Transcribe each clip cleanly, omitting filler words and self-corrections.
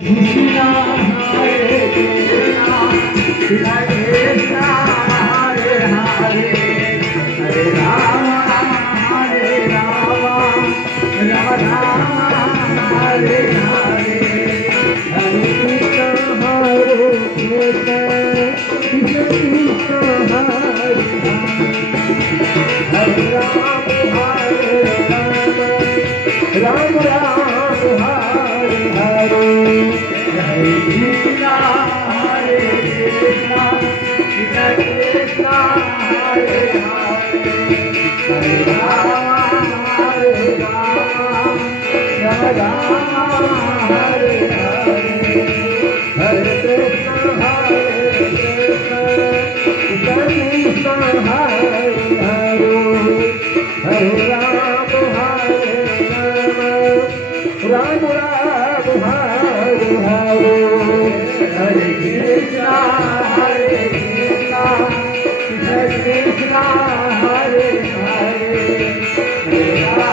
Krishna Hare Krishna Krishna Krishna Hare Hare Hare Rama Hare Rama Rama Rama Hare Hare Hare Krishna Krishna Krishna Hare Hare Ram Ram Hare Hare Hare Krishna Hare Krishna Krishna Krishna Hare Hare Hare Rama Rama Rama Hare Hare Hare Krishna Krishna Krishna Hare Hare Hare Ram Ram Hare Hare Hare Krishna Krishna Krishna Hare Hare Hare Rama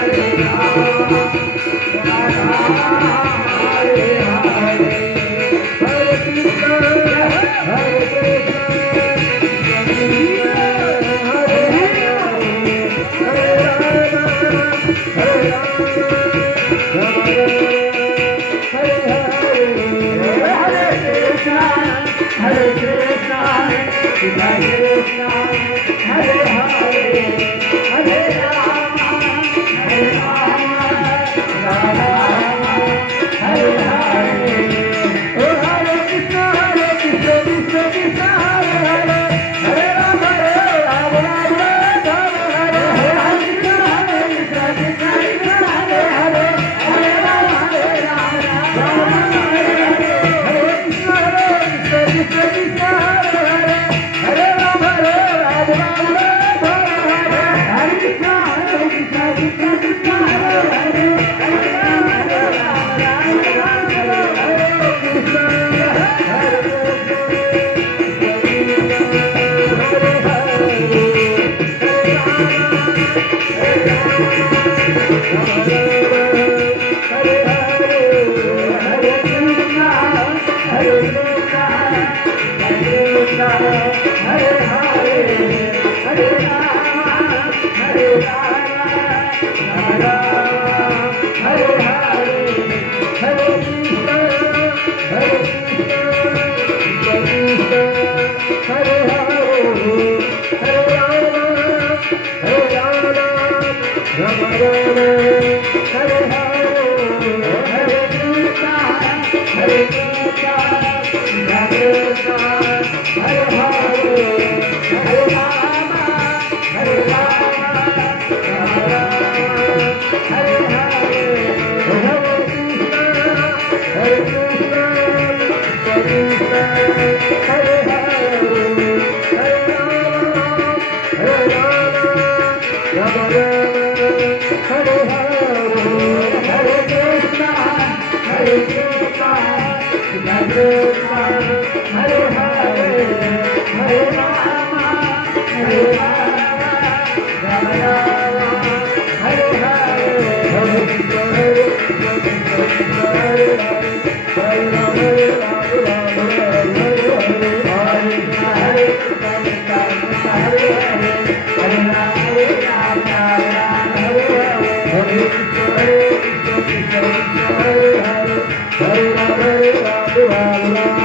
Hare Hare Hare Krishna Hare Krishna, Krishna Krishna, Hare Hare, Hare Rama, Hare Rama, Rama Rama, Hare Hare. Oh Hare Krishna, Krishna Krishna, Hare Hare, Hare Rama, Rama Rama, Hare Hare. Hare Krishna, Krishna Krishna, Hare Hare, Hare Rama, Rama Rama, Hare Hare. Hare Krishna, Krishna Krishna, Hare Hare, Hare Rama, Rama Rama, Hare Krishna, Krishna Krishna, Hare Hare, Hare Rama, Rama Rama, Hare Krishna, Hare Rama, Hare Rama, Rama Rama.